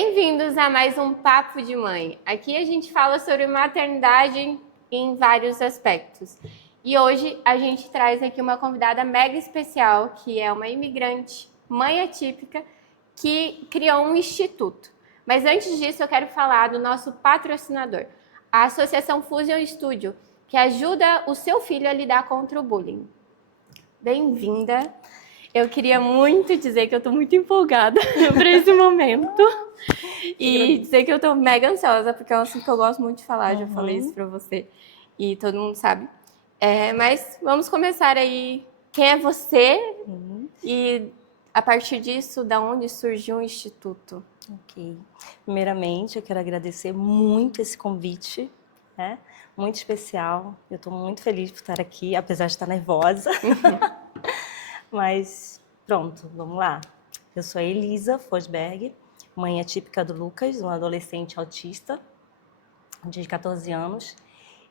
Bem-vindos a mais um Papo de Mãe. Aqui a gente fala sobre maternidade em vários aspectos. E hoje a gente traz aqui uma convidada mega especial, que é uma imigrante, mãe atípica, que criou um instituto. Mas antes disso eu quero falar do nosso patrocinador, a Associação Fusion Studio, que ajuda o seu filho a lidar contra o bullying. Bem-vinda! Eu queria muito dizer que eu tô muito empolgada para esse momento. E dizer que eu tô mega ansiosa, porque é um assunto que eu gosto muito de falar, já falei isso pra você. E todo mundo sabe. Mas vamos começar aí. Quem é você? E a partir disso, da onde surgiu o Instituto? Ok. Primeiramente, eu quero agradecer muito esse convite, né? Muito especial. Eu estou muito feliz por estar aqui, apesar de estar nervosa. Mas pronto, vamos lá. Eu sou a Elisa Fosberg, mãe atípica do Lucas, um adolescente autista de 14 anos.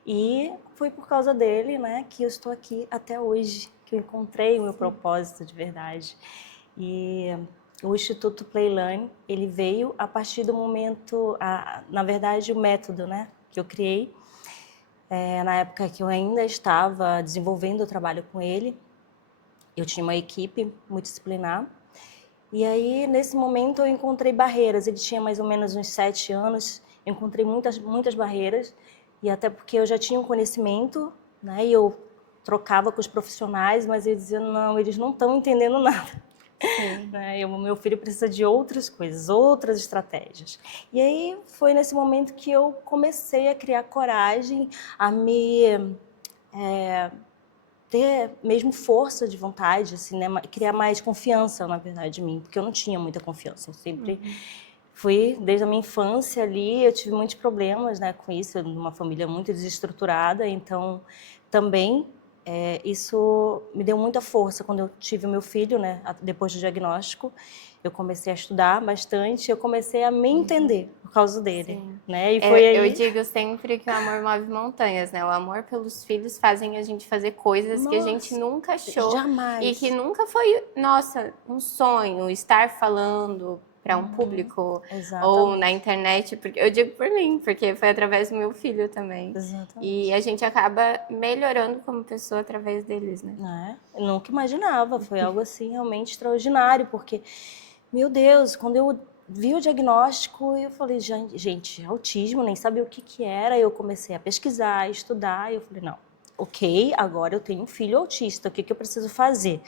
E foi por causa dele, né, que eu estou aqui até hoje, que eu encontrei o meu propósito de verdade. E o Instituto Playlearn, ele veio a partir do momento, na verdade, o método, né, que eu criei, na época que eu ainda estava desenvolvendo o trabalho com ele. Eu tinha uma equipe multidisciplinar. E aí, nesse momento, eu encontrei barreiras. Ele tinha mais ou menos uns 7 anos. Eu encontrei muitas barreiras. E até porque eu já tinha um conhecimento, né? E eu trocava com os profissionais, mas eles diziam, não, eles não estão entendendo nada. Né? Meu filho precisa de outras coisas, outras estratégias. E aí, foi nesse momento que eu comecei a criar coragem, a me... ter mesmo força de vontade, assim, né? Criar mais confiança, na verdade, em mim, porque eu não tinha muita confiança. Eu sempre fui, desde a minha infância ali, eu tive muitos problemas, né, com isso, numa família muito desestruturada, então também isso me deu muita força quando eu tive o meu filho, né, depois do diagnóstico. Eu comecei a estudar bastante, eu comecei a me entender por causa dele, né? E foi aí... Eu digo sempre que o amor move montanhas, né? O amor pelos filhos fazem a gente fazer coisas que a gente nunca achou. Jamais. E que nunca foi, nossa, um sonho estar falando para um público ou na internet. Porque eu digo por mim, porque foi através do meu filho também. Exatamente. E a gente acaba melhorando como pessoa através deles, né? Eu nunca imaginava, foi algo assim realmente extraordinário, porque, meu Deus, quando eu vi o diagnóstico, eu falei, gente, autismo, nem sabia o que era, eu comecei a pesquisar, estudar, e eu falei, não, ok, agora eu tenho um filho autista, o que eu preciso fazer?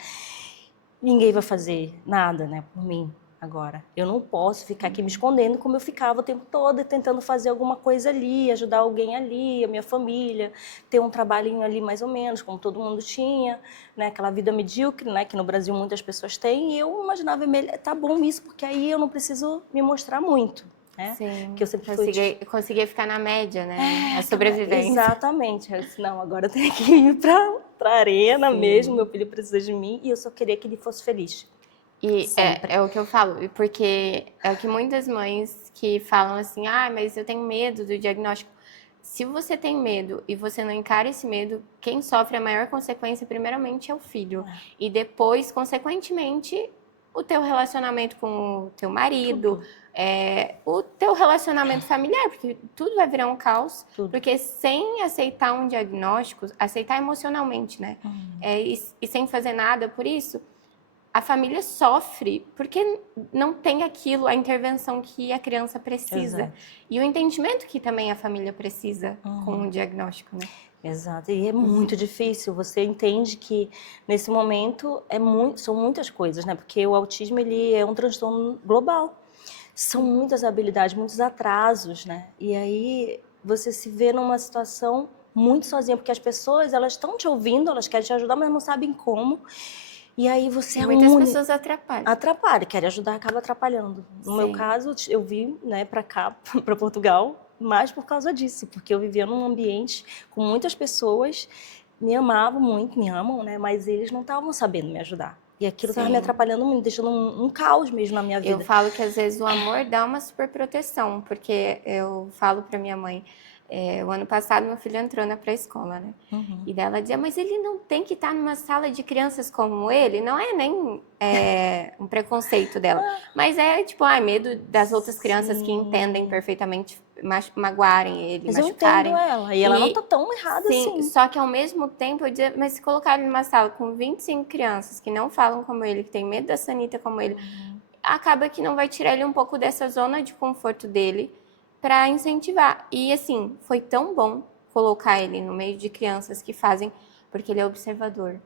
Ninguém vai fazer nada, né, por mim. Agora, eu não posso ficar aqui me escondendo como eu ficava o tempo todo, tentando fazer alguma coisa ali, ajudar alguém ali, a minha família, ter um trabalhinho ali mais ou menos, como todo mundo tinha, né? Aquela vida medíocre, né? Que no Brasil muitas pessoas têm, e eu imaginava, tá bom isso, porque aí eu não preciso me mostrar muito, né? Sim, que eu sempre conseguia ficar na média, né? A sobrevivência. Exatamente. Eu disse, não, agora eu tenho que ir pra arena mesmo, meu filho precisa de mim, e eu só queria que ele fosse feliz. E é o que eu falo, porque é o que muitas mães que falam assim, mas eu tenho medo do diagnóstico. Se você tem medo e você não encara esse medo, quem sofre a maior consequência, primeiramente, é o filho. E depois, consequentemente, o teu relacionamento com o teu marido, o teu relacionamento familiar, porque tudo vai virar um caos. Porque sem aceitar um diagnóstico, aceitar emocionalmente, né? E sem fazer nada por isso, a família sofre porque não tem aquilo, a intervenção que a criança precisa. Exato. E o entendimento que também a família precisa com o diagnóstico, né? Exato, e é muito difícil. Você entende que nesse momento são muitas coisas, né? Porque o autismo ele é um transtorno global. São muitas habilidades, muitos atrasos, né? E aí você se vê numa situação muito sozinha, porque as pessoas elas estão te ouvindo, elas querem te ajudar, mas não sabem como. E aí você Muitas pessoas atrapalham. Atrapalha, quer ajudar, acaba atrapalhando. No meu caso, eu vim, né, para cá, para Portugal, mais por causa disso, porque eu vivia num ambiente com muitas pessoas, me amavam muito, me amam, né, mas eles não estavam sabendo me ajudar. E aquilo estava me Sim. atrapalhando muito, deixando um caos mesmo na minha vida. Eu falo que às vezes o amor dá uma super proteção, porque eu falo para minha mãe, o ano passado meu filho entrou na pré-escola, né? Uhum. E daí ela dizia, mas ele não tem que estar numa sala de crianças como ele? Não é nem um preconceito dela, mas é tipo, medo das outras crianças que entendem perfeitamente magoarem ele, Mas eu machucarem. entendo ela, e ela não tá tão errada Sim, assim. só que ao mesmo tempo, eu dizia, mas se colocar ele numa sala com 25 crianças que não falam como ele, que tem medo da sanita como ele, acaba que não vai tirar ele um pouco dessa zona de conforto dele para incentivar. E assim, foi tão bom colocar ele no meio de crianças que fazem, porque ele é observador.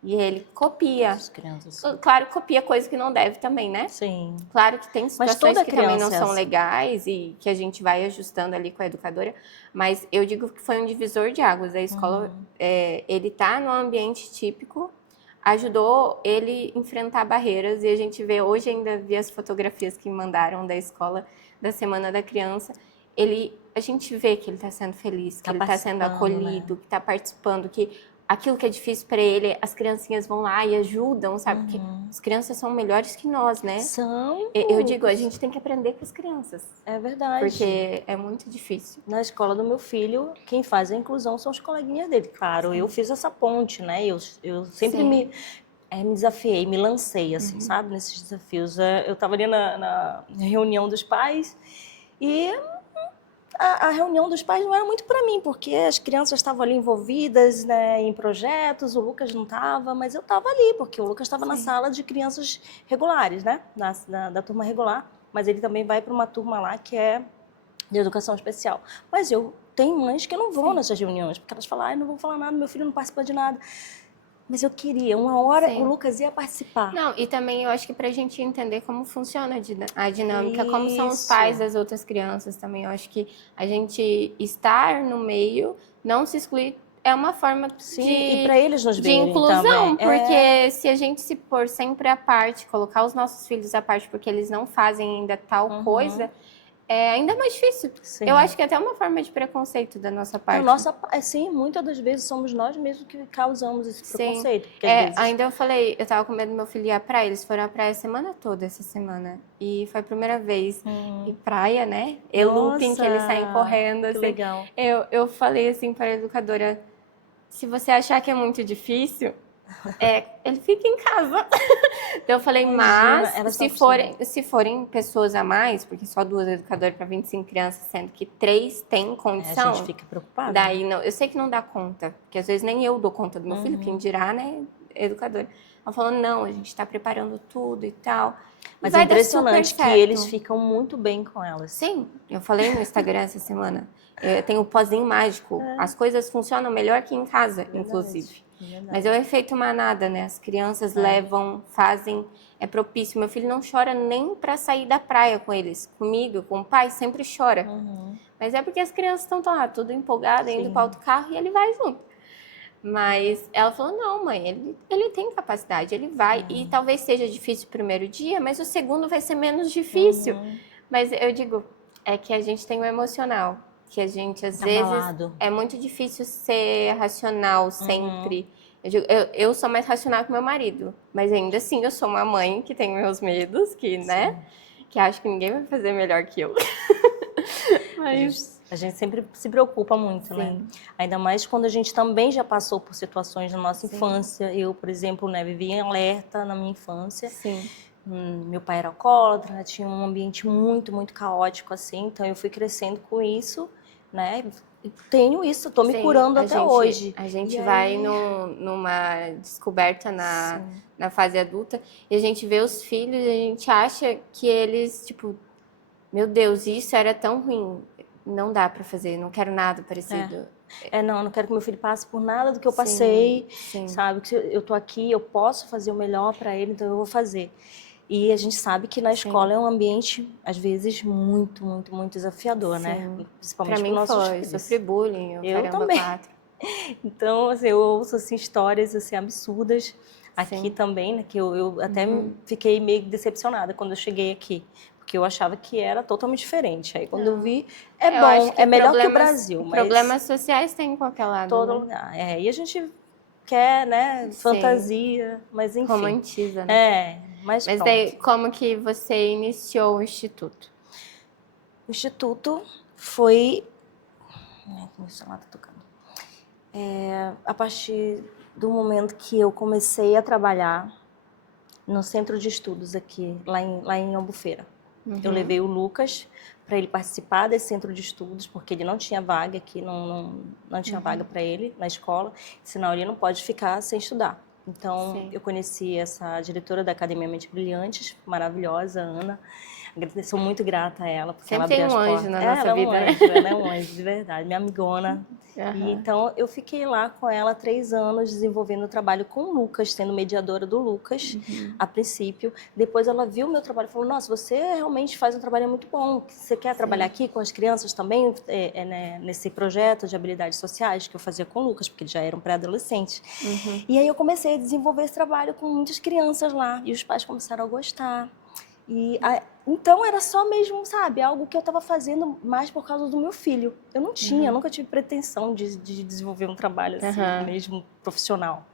E ele copia. As crianças. Claro, copia coisa que não deve também, né? Sim. Claro que tem situações toda que também não criança é são assim. legais e que a gente vai ajustando ali com a educadora, mas eu digo que foi um divisor de águas. A escola, ele tá no ambiente típico, ajudou ele enfrentar barreiras e a gente vê, hoje ainda vi as fotografias que mandaram da escola da Semana da Criança, a gente vê que ele está sendo feliz, que ele está sendo acolhido, que está participando, que aquilo que é difícil para ele, as criancinhas vão lá e ajudam, sabe? Porque as crianças são melhores que nós, né? São. Eu digo, a gente tem que aprender com as crianças. É verdade. Porque é muito difícil. Na escola do meu filho, quem faz a inclusão são os coleguinhas dele. Claro, eu fiz essa ponte, né? Eu sempre me desafiei, me lancei, assim, sabe? Nesses desafios. Eu estava ali na reunião dos pais e a reunião dos pais não era muito para mim, porque as crianças estavam ali envolvidas, né, em projetos, o Lucas não estava, mas eu estava ali, porque o Lucas estava na sala de crianças regulares, né? Da turma regular, mas ele também vai para uma turma lá que é de educação especial. Mas tem mães que não vão nessas reuniões, porque elas falam, não vou falar nada, meu filho não participa de nada. Mas eu queria, uma hora o Lucas ia participar. Não, e também eu acho que pra gente entender como funciona a dinâmica, como são os pais das outras crianças também. Eu acho que a gente estar no meio, não se excluir, é uma forma e para eles nos de inclusão, também. porque se a gente se pôr sempre à parte, colocar os nossos filhos à parte porque eles não fazem ainda tal coisa, é ainda mais difícil. Sim. Eu acho que é até uma forma de preconceito da nossa parte. Sim, muitas das vezes somos nós mesmos que causamos esse preconceito. Ainda eu falei, eu tava com medo do meu filho ir à praia, eles foram à praia a semana toda essa semana. E foi a primeira vez. E praia, né? Looping, que eles saem correndo. Assim. Legal. Eu falei assim para a educadora, se você achar que é muito difícil, ele fica em casa. Então eu falei, mas se forem pessoas a mais, porque só 2 educadoras para 25 crianças, sendo que 3 têm condição. A gente fica preocupada. Daí não, eu sei que não dá conta, porque às vezes nem eu dou conta do meu filho, quem dirá, né, educadora. Ela falou, não, a gente está preparando tudo e tal. Mas é impressionante que eles ficam muito bem com elas. Sim, eu falei no Instagram essa semana. Tem o pozinho mágico. As coisas funcionam melhor que em casa, inclusive. Mas é o efeito manada, né? As crianças levam, fazem, é propício. Meu filho não chora nem para sair da praia com eles. Comigo, com o pai, sempre chora. Mas é porque as crianças estão lá, tudo empolgadas, indo para o carro e ele vai junto. Mas ela falou, não, mãe, ele tem capacidade, ele vai. E talvez seja difícil o primeiro dia, mas o segundo vai ser menos difícil. Mas eu digo, é que a gente tem o emocional. Que a gente, às vezes, é muito difícil ser racional sempre. Eu sou mais racional que meu marido, mas ainda assim eu sou uma mãe que tem meus medos, né? Que acho que ninguém vai fazer melhor que eu. Mas a gente sempre se preocupa muito, né? Ainda mais quando a gente também já passou por situações na nossa infância. Eu, por exemplo, né, vivi em alerta na minha infância. Meu pai era alcoólatra, né? Tinha um ambiente muito, muito caótico, assim. Então eu fui crescendo com isso, né? Tenho isso, tô me curando até hoje. A gente vai numa descoberta na fase adulta e a gente vê os filhos e a gente acha que eles, tipo, meu Deus, isso era tão ruim. Não dá pra fazer, não quero nada parecido. Não quero que meu filho passe por nada do que eu passei, sabe? Que eu tô aqui, eu posso fazer o melhor pra ele, então eu vou fazer. E a gente sabe que na escola é um ambiente, às vezes, muito, muito, muito desafiador, né? Principalmente para nossos filhos. Eu sofri bullying, eu também. Então, assim, eu ouço assim, histórias assim, absurdas aqui também, né? Que eu até fiquei meio decepcionada quando eu cheguei aqui. Porque eu achava que era totalmente diferente. Aí quando eu vi, bom, é melhor que o Brasil. Problemas sociais tem em qualquer lado, todo lugar. E a gente quer, né, Sim. fantasia, mas enfim. Romantiza, né? Mas Mas pronto. daí, como que você iniciou o Instituto? O Instituto foi... Ai, meu celular tá tocando. A partir do momento que eu comecei a trabalhar no centro de estudos aqui, lá em Albufeira. Eu levei o Lucas para ele participar desse centro de estudos, porque ele não tinha vaga aqui, não tinha vaga para ele na escola, senão ele não pode ficar sem estudar. Então, eu conheci essa diretora da Academia Mente Brilhantes, maravilhosa, Ana. Sou muito grata a ela, porque ela Sempre tem abriu um as anjo portas. na nossa vida, né? Ela é um anjo, de verdade, minha amigona. E então, eu fiquei lá com ela 3 anos, desenvolvendo o trabalho com o Lucas, sendo mediadora do Lucas, a princípio. Depois ela viu o meu trabalho e falou, nossa, você realmente faz um trabalho muito bom. Você quer trabalhar aqui com as crianças também, né, nesse projeto de habilidades sociais que eu fazia com o Lucas, porque ele já era um pré-adolescente. E aí eu comecei a desenvolver esse trabalho com muitas crianças lá, e os pais começaram a gostar. Então era só mesmo, sabe, algo que eu estava fazendo mais por causa do meu filho. Eu não tinha, nunca tive pretensão de desenvolver um trabalho assim, mesmo profissional.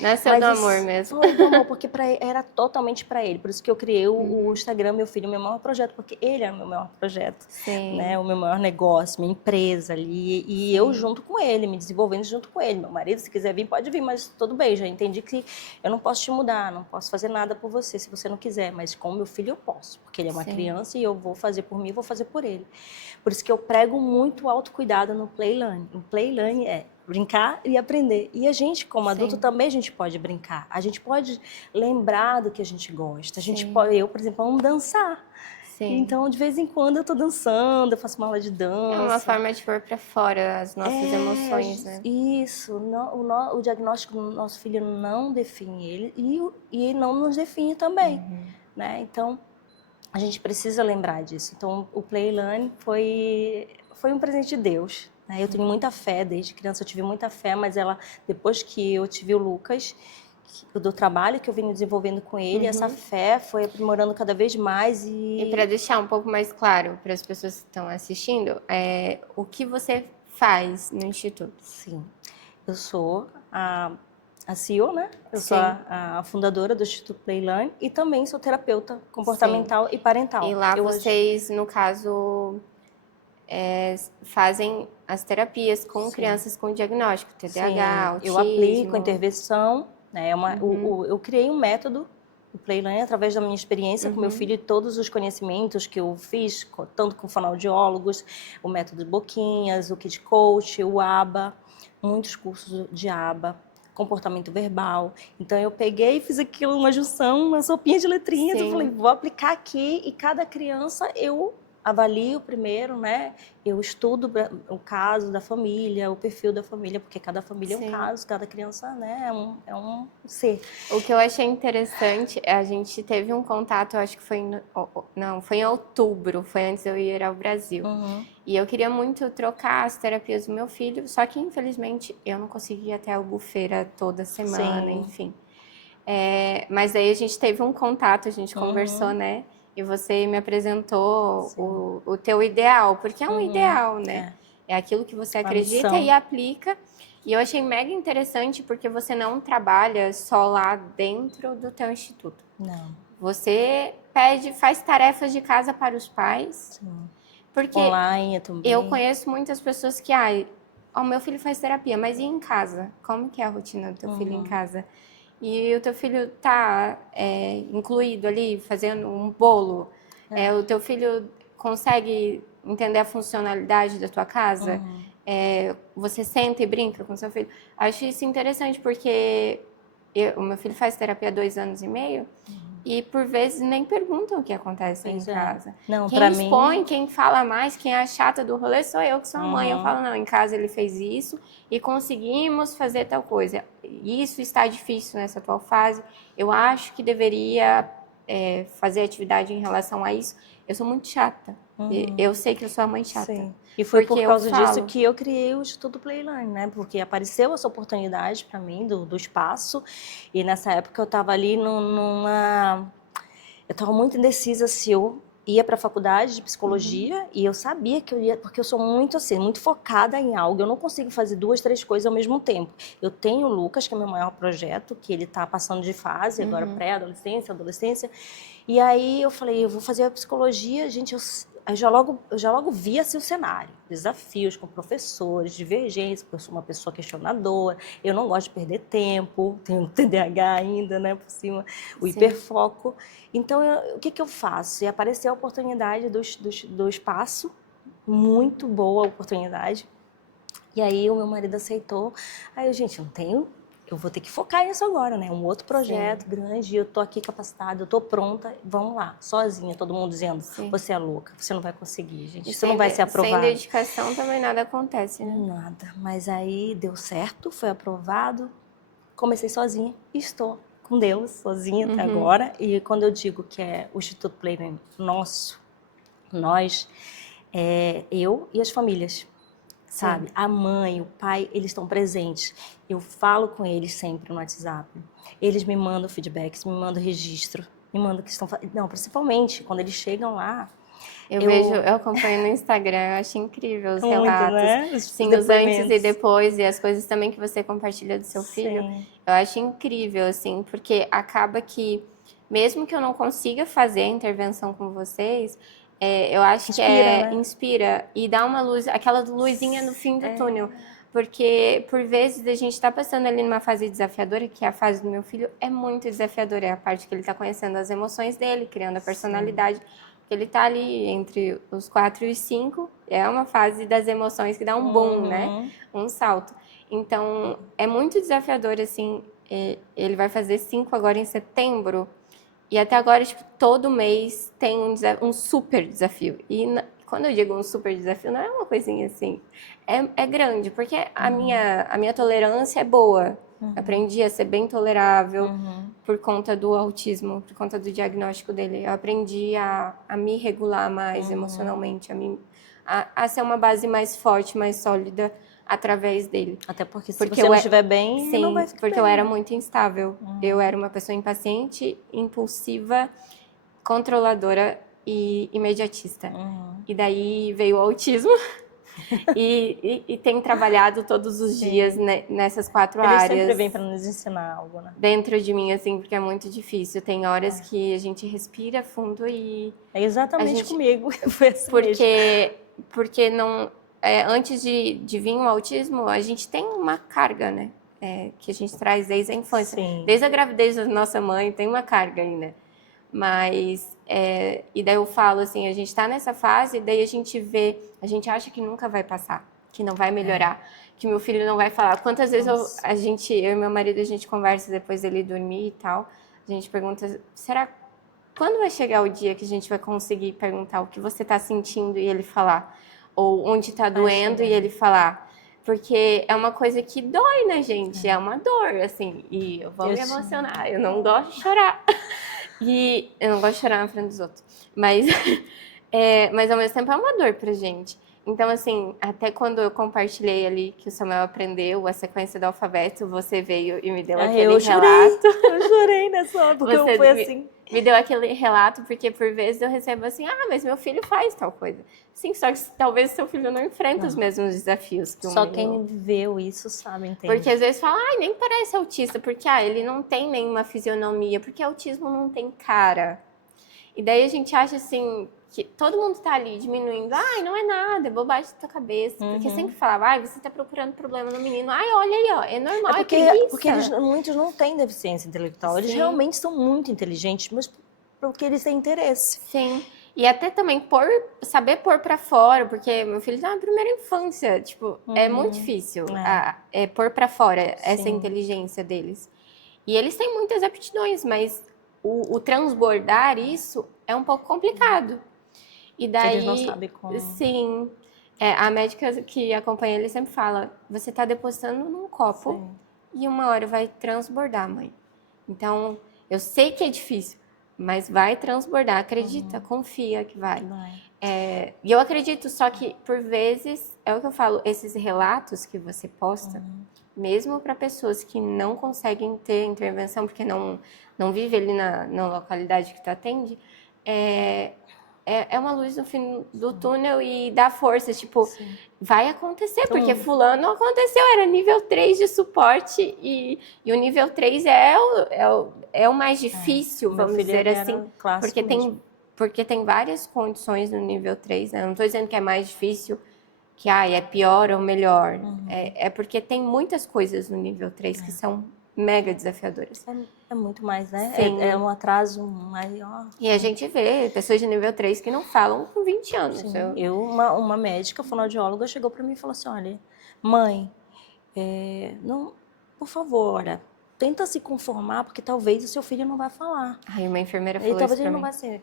Nasceu do amor mesmo. Foi do amor, porque era totalmente para ele. Por isso que eu criei o Instagram, meu filho, o meu maior projeto, porque ele era o meu maior projeto, né? O meu maior negócio, minha empresa ali. E eu junto com ele, me desenvolvendo junto com ele. Meu marido, se quiser vir, pode vir, mas tudo bem, já entendi que eu não posso te mudar, não posso fazer nada por você se você não quiser. Mas com meu filho eu posso, porque ele é uma criança e eu vou fazer por mim, vou fazer por ele. Por isso que eu prego muito autocuidado no Playlearn. O Playlearn é brincar e aprender. E a gente, como adulto, também a gente pode brincar. A gente pode lembrar do que a gente gosta. A gente pode, eu, por exemplo, amo dançar. Então, de vez em quando eu tô dançando, eu faço uma aula de dança. É uma forma de pôr para fora as nossas emoções, né? Isso. O diagnóstico do nosso filho não define ele e não nos define também, né? Então, a gente precisa lembrar disso. Então, o Playlearn foi um presente de Deus. Eu tenho muita fé, desde criança eu tive muita fé, mas depois que eu tive o Lucas, do trabalho que eu venho desenvolvendo com ele, essa fé foi aprimorando cada vez mais. E para deixar um pouco mais claro para as pessoas que estão assistindo, o que você faz no Instituto? Sim, eu sou a CEO, né? Eu sou a fundadora do Instituto Playlearn e também sou terapeuta comportamental e parental. E lá vocês, no caso, fazem as terapias com crianças com diagnóstico, TDAH, autismo. Eu aplico intervenção, né? Eu criei um método, o Playlearn, através da minha experiência com meu filho e todos os conhecimentos que eu fiz, tanto com fonoaudiólogos, o método de Boquinhas, o Kid Coach, o ABA, muitos cursos de ABA, comportamento verbal. Então, eu peguei e fiz aquilo, uma junção, uma sopinha de letrinhas. Eu falei, vou aplicar aqui e cada criança eu avalio primeiro, né? Eu estudo o caso da família, o perfil da família, porque cada família é um caso, cada criança, né, é um ser. O que eu achei interessante, a gente teve um contato, eu acho que foi foi em outubro, foi antes de eu ir ao Brasil. E eu queria muito trocar as terapias do meu filho, só que infelizmente eu não consegui ir até a Albufeira toda semana, enfim. Mas aí a gente teve um contato, a gente conversou, né? E você me apresentou o teu ideal, porque é um ideal, né? É aquilo que você acredita e aplica. E eu achei mega interessante porque você não trabalha só lá dentro do teu instituto. Não. Você faz tarefas de casa para os pais. Porque online também. Eu conheço muitas pessoas que, o meu filho faz terapia, mas e em casa? Como que é a rotina do teu filho em casa? E o teu filho tá incluído ali, fazendo um bolo. O teu filho consegue entender a funcionalidade da tua casa? Você senta e brinca com seu filho? Acho isso interessante, porque o meu filho faz terapia há 2 anos e meio. E, por vezes, nem perguntam o que acontece em casa. Não, quem expõe, quem fala mais, quem é a chata do rolê sou eu, que sou a mãe. Eu falo, não, em casa ele fez isso e conseguimos fazer tal coisa. Isso está difícil nessa atual fase. Eu acho que deveria fazer atividade em relação a isso. Eu sou muito chata. Eu sei que eu sou a mãe chata. Sim. E foi por causa disso que eu criei o Instituto Playlearn, né? Porque apareceu essa oportunidade para mim do espaço. E nessa época eu estava ali eu estava muito indecisa se eu ia para a faculdade de psicologia e eu sabia que eu ia, porque eu sou muito assim, muito focada em algo. Eu não consigo fazer 2, 3 coisas ao mesmo tempo. Eu tenho o Lucas, que é meu maior projeto, que ele está passando de fase, agora pré-adolescência, adolescência. E aí eu falei, eu vou fazer a psicologia, gente, eu já logo vi assim o cenário. Desafios com professores, divergências, porque eu sou uma pessoa questionadora, eu não gosto de perder tempo, tenho TDAH ainda, né, por cima, o hiperfoco. Então, o que eu faço? E apareceu a oportunidade do espaço, muito boa a oportunidade. E aí o meu marido aceitou. Aí eu, gente, não tenho... Eu vou ter que focar nisso agora, né? Um outro projeto grande, eu tô aqui capacitada, eu tô pronta, vamos lá, sozinha, todo mundo dizendo, você é louca, você não vai conseguir, gente, você não vai ser aprovada. Sem dedicação também nada acontece, né? Nada, mas aí deu certo, foi aprovado, comecei sozinha e estou com Deus, sozinha até agora. E quando eu digo que é o Instituto Playroom nosso, nós, eu e as famílias, sabe? A mãe, o pai, eles estão presentes. Eu falo com eles sempre no WhatsApp. Eles me mandam feedbacks, me mandam registro, me mandam que estão... Não, principalmente quando eles chegam lá. Eu acompanho no Instagram, eu acho incrível os relatos. Né? Sim, os antes e depois, e as coisas também que você compartilha do seu filho. Eu acho incrível, assim, porque acaba que, mesmo que eu não consiga fazer a intervenção com vocês, eu acho que inspira e dá uma luz, aquela luzinha no fim do túnel. Porque, por vezes, a gente está passando ali numa fase desafiadora, que é a fase do meu filho, é muito desafiadora. É a parte que ele está conhecendo as emoções dele, criando a personalidade. Ele está ali entre os 4 e os 5, é uma fase das emoções que dá um boom, né? Um salto. Então, é muito desafiador, assim, ele vai fazer 5 agora em setembro, e até agora, tipo, todo mês tem um super desafio. E quando eu digo um super desafio, não é uma coisinha assim. É grande, porque a minha tolerância é boa. Aprendi a ser bem tolerável por conta do autismo, por conta do diagnóstico dele. Eu aprendi a me regular mais emocionalmente, a ser uma base mais forte, mais sólida através dele. Até porque se você não estiver bem, sim, não vai ficar porque bem. eu era muito instável. Eu era uma pessoa impaciente, impulsiva, controladora e imediatista. E daí veio o autismo e tem trabalhado todos os dias nessas 4 áreas. Ele sempre vem para nos ensinar algo, né? Dentro de mim, assim, porque é muito difícil. Tem horas que a gente respira fundo e... É exatamente comigo. Foi assim porque não... antes de vir o autismo, a gente tem uma carga, né? Que a gente traz desde a infância. Sim. Desde a gravidez da nossa mãe, tem uma carga ainda. Mas, e daí eu falo assim, a gente tá nessa fase, daí a gente acha que nunca vai passar, que não vai melhorar, que meu filho não vai falar. Quantas vezes eu e meu marido, a gente conversa depois dele dormir e tal, a gente pergunta, quando vai chegar o dia que a gente vai conseguir perguntar o que você tá sentindo e ele falar? Ou onde tá doendo e ele falar? Porque é uma coisa que dói na gente, é uma dor, assim, e eu vou me emocionar, eu não gosto de chorar. E eu não gosto de chorar na frente dos outros. Mas ao mesmo tempo é uma dor pra gente. Então, assim, até quando eu compartilhei ali que o Samuel aprendeu a sequência do alfabeto, você veio e me deu aquele relato. Eu chorei nessa hora, porque eu fui assim. Me deu aquele relato, porque por vezes eu recebo assim, mas meu filho faz tal coisa. Sim, só que talvez seu filho não enfrenta os mesmos desafios que o meu. Só quem viveu isso sabe, entende? Porque às vezes fala, nem parece autista, porque ele não tem nenhuma fisionomia, porque autismo não tem cara. E daí a gente acha assim, que todo mundo tá ali diminuindo, não é nada, é bobagem da tua cabeça. Porque sempre falava, você tá procurando problema no menino, olha aí, ó, é normal, é preguiça. Porque muitos não têm deficiência intelectual, eles realmente são muito inteligentes, mas porque eles têm interesse. Sim. E até também saber pôr pra fora, porque meu filho tá na primeira infância, tipo, é muito difícil pôr pra fora essa inteligência deles. E eles têm muitas aptidões, mas o transbordar isso é um pouco complicado. E daí, eles não sabem como. Sim. A médica que acompanha ele sempre fala, você tá depositando num copo e uma hora vai transbordar, mãe. Então, eu sei que é difícil, mas vai transbordar, acredita, confia que vai. E eu acredito, só que por vezes, é o que eu falo, esses relatos que você posta, mesmo para pessoas que não conseguem ter intervenção, porque não vive ali na localidade que tu atende, é é uma luz no fim do túnel e dá força, tipo, Sim. vai acontecer, Então, porque fulano aconteceu, era nível 3 de suporte e o nível 3 é o mais difícil, meu vamos filho, dizer ele assim, era clássico porque mesmo. tem várias condições no nível 3, né? Não estou dizendo que é mais difícil, que é pior ou melhor. É porque tem muitas coisas no nível 3 que são mega desafiadoras. É muito mais, né? Sim. É um atraso maior. E a gente vê pessoas de nível 3 que não falam com 20 anos. Sim. Uma médica, fonoaudióloga, chegou para mim e falou assim, olha, mãe, não, por favor, olha, tenta se conformar, porque talvez o seu filho não vai falar. Aí uma enfermeira E falou talvez isso ele pra não mim. vai ser,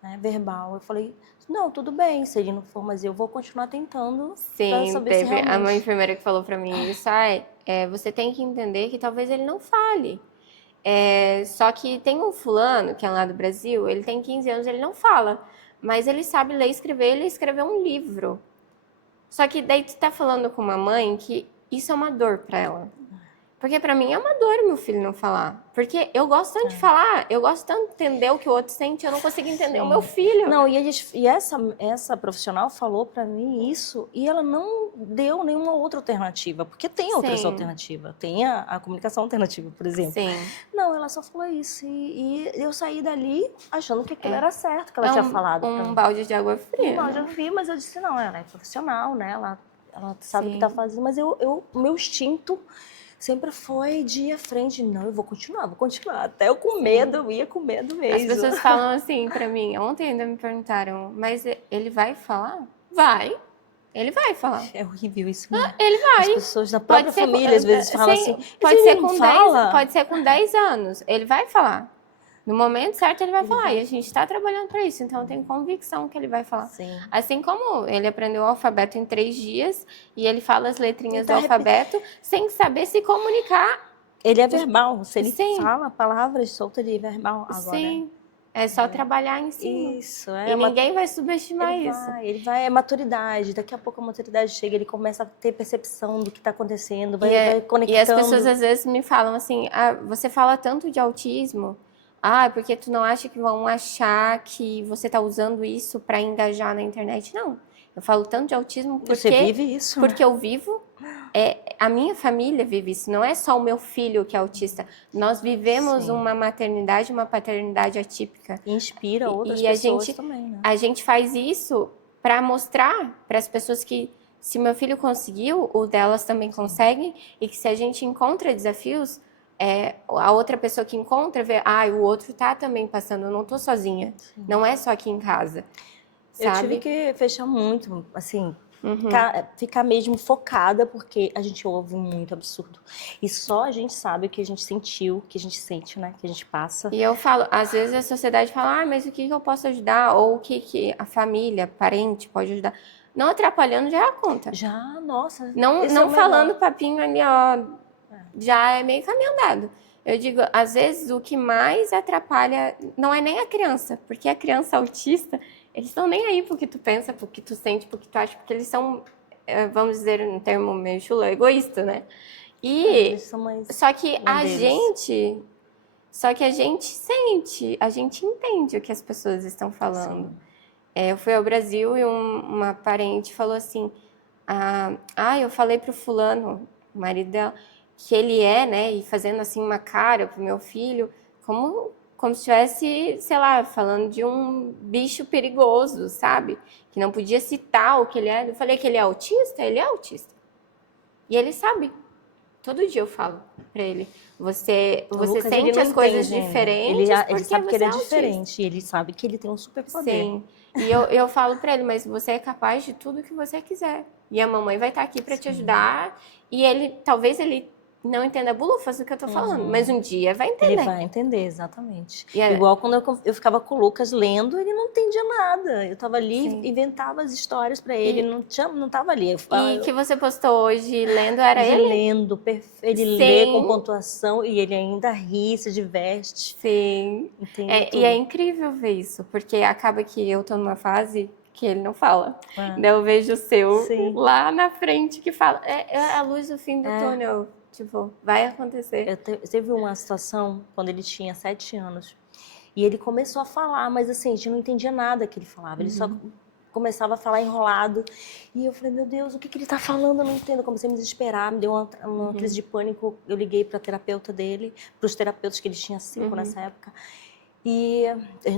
né, verbal. Eu falei, não, tudo bem, se ele não for, mas eu vou continuar tentando para Sim, saber se teve uma realmente... enfermeira que falou pra mim isso. Você tem que entender que talvez ele não fale. Só que tem um fulano, que é lá do Brasil, ele tem 15 anos, ele não fala. Mas ele sabe ler e escrever, ele escreveu um livro. Só que daí tu tá falando com uma mãe que isso é uma dor pra ela. Porque pra mim é uma dor meu filho não falar. Porque eu gosto tanto de falar, eu gosto tanto de entender o que o outro sente, eu não consigo entender o meu filho. Não, e essa profissional falou para mim isso e ela não deu nenhuma outra alternativa, porque tem outras Sim. alternativas. Tem a comunicação alternativa, por exemplo. Sim. Não, ela só falou isso. E eu saí dali achando que aquilo era certo, que ela tinha falado pra Um mim. balde de água fria. Não, eu já vi, mas eu disse, não, ela é profissional, né? Ela sabe o que Sim. tá fazendo, mas o meu instinto sempre foi de ir à frente. Não, eu vou continuar. Até eu com medo, eu ia com medo mesmo. As pessoas falam assim pra mim, ontem ainda me perguntaram, mas ele vai falar? Vai. Ele vai falar. É horrível isso, né? Ele vai. As pessoas da própria família às vezes falam sim, assim, pode ser, pode ser com 10 anos. Ele vai falar. No momento certo ele vai falar. E a gente está trabalhando para isso. Então eu tenho convicção que ele vai falar. Sim. Assim como ele aprendeu o alfabeto em 3 dias e ele fala as letrinhas do Então, alfabeto sem saber se comunicar. Ele é verbal. Se ele Sim. fala palavras soltas, ele é verbal. Agora, Sim. É só trabalhar em cima. Isso, E ninguém vai subestimar isso. Ele vai, é maturidade. Daqui a pouco a maturidade chega, ele começa a ter percepção do que está acontecendo, vai conectando. E as pessoas às vezes me falam assim, você fala tanto de autismo, porque tu não acha que vão achar que você está usando isso para engajar na internet? Não. Eu falo tanto de autismo porque você vive isso, porque eu vivo, a minha família vive isso. Não é só o meu filho que é autista. Nós vivemos uma maternidade, uma paternidade atípica. Inspira outras e pessoas também, né? A gente faz isso para mostrar para as pessoas que se meu filho conseguiu, o delas também conseguem, e que se a gente encontra desafios, a outra pessoa que encontra vê, o outro tá também passando, eu não tô sozinha. Sim. Não é só aqui em casa. Sabe? Eu tive que fechar muito, assim, ficar mesmo focada, porque a gente ouve muito absurdo. E só a gente sabe o que a gente sentiu, o que a gente sente, né? Que a gente passa. E eu falo, às vezes a sociedade fala, mas o que eu posso ajudar? Ou o que a família, parente pode ajudar? Não atrapalhando já é a conta. Já, nossa. Não falando papinho ali, ó, já é meio caminho andado. Eu digo, às vezes o que mais atrapalha não é nem a criança, porque a criança autista, eles estão nem aí pro que tu pensa, pro que tu sente, pro que tu acha, porque eles são, vamos dizer um termo meio chulo, egoísta, né? Só que a gente sente, a gente entende o que as pessoas estão falando. Eu fui ao Brasil e uma parente falou assim, eu falei pro fulano, o marido dela, que ele né, e fazendo assim uma cara pro meu filho, como se estivesse, sei lá, falando de um bicho perigoso, sabe? Que não podia citar o que ele é. Eu falei que ele é autista, ele é autista. E ele sabe. Todo dia eu falo pra ele, você Lucas, sente as coisas diferentes, ele sabe que ele é diferente, ele sabe que ele tem um superpoder. Sim, e eu falo pra ele, mas você é capaz de tudo que você quiser. E a mamãe vai estar aqui pra te ajudar, e talvez ele não entenda bulufas do que eu tô falando, mas um dia vai entender. Ele vai entender, exatamente. Igual quando eu ficava com o Lucas lendo, ele não entendia nada. Eu tava ali, inventava as histórias pra ele, não tava ali. E que você postou hoje lendo, era ele? Lendo, ele lê com pontuação e ele ainda ri, se diverte. Sim. E é incrível ver isso, porque acaba que eu tô numa fase que ele não fala. Daí eu vejo o seu lá na frente que fala. É a luz do fim do túnel. Tipo, vai acontecer. Teve uma situação quando ele tinha 7 anos E ele começou a falar, mas assim, a gente não entendia nada que ele falava. Ele só começava a falar enrolado. E eu falei, meu Deus, o que ele tá falando? Eu não entendo. Eu comecei a me desesperar, me deu uma crise de pânico. Eu liguei para a terapeuta dele, para os terapeutas, que ele tinha 5 nessa época. E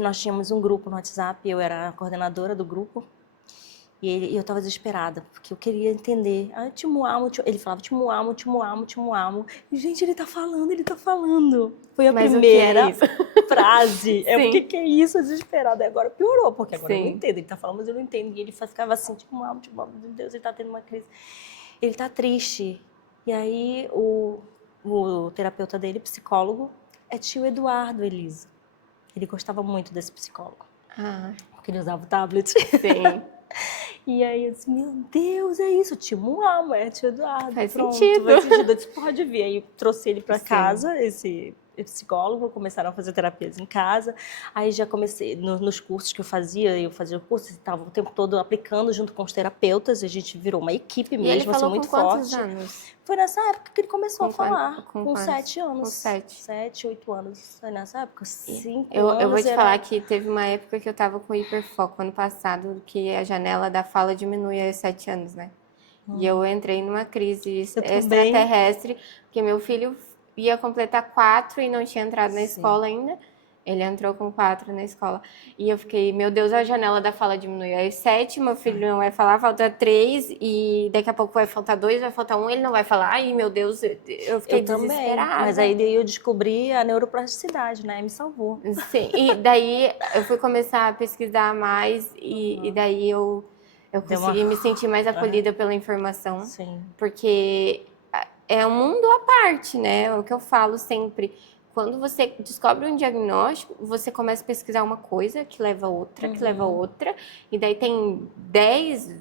nós tínhamos um grupo no WhatsApp, eu era a coordenadora do grupo. E eu estava desesperada, porque eu queria entender. Ah, te amo, ele falava, te amo, te amo, te amo. E, gente, ele tá falando, ele tá falando. Foi a Mas primeira o que é isso? frase. É Sim. porque que é isso? Desesperada. E agora piorou, porque agora eu não Sim. entendo. Ele tá falando, mas eu não entendo. E ele ficava assim, te amo, meu Deus, ele tá tendo uma crise. Ele tá triste. E aí o terapeuta dele, psicólogo, é tio Eduardo, Elisa. Ele gostava muito desse psicólogo. Ah, Porque ele usava o tablet. sim. E aí eu disse, meu Deus, é isso, tio amo, é tio Eduardo. Faz Pronto, sentido. faz sentido. Eu disse, pode vir. Aí eu trouxe ele para Sim. casa, esse psicólogo, começaram a fazer terapias em casa. Aí já comecei, nos cursos que eu fazia o curso, estava o tempo todo aplicando junto com os terapeutas, a gente virou uma equipe E mesmo, ele falou assim, muito com quantos forte. anos? Foi nessa época que ele começou a falar, Com com quantos? 7 anos. Com 7. 7, 8 anos. Foi nessa época, 5 Eu anos vou te era... falar que teve uma época que eu tava com hiperfoco ano passado, que a janela da fala diminui aos 7 anos, né? E eu entrei numa crise Eu também. extraterrestre, porque meu filho ia completar 4 e não tinha entrado na Sim. escola ainda. Ele entrou com 4 na escola. E eu fiquei, meu Deus, a janela da fala diminui. Aí 7, meu filho não vai falar, falta 3, e daqui a pouco vai faltar 2, vai faltar 1, ele não vai falar. Ai, meu Deus, eu fiquei desesperada. Também, mas aí eu descobri a neuroplasticidade, né? Me salvou. Sim, e daí eu fui começar a pesquisar mais, e daí eu consegui me sentir mais acolhida pela informação. Sim. Porque é um mundo à parte, né? É o que eu falo sempre. Quando você descobre um diagnóstico, você começa a pesquisar uma coisa que leva a outra, que leva a outra. E daí tem 10,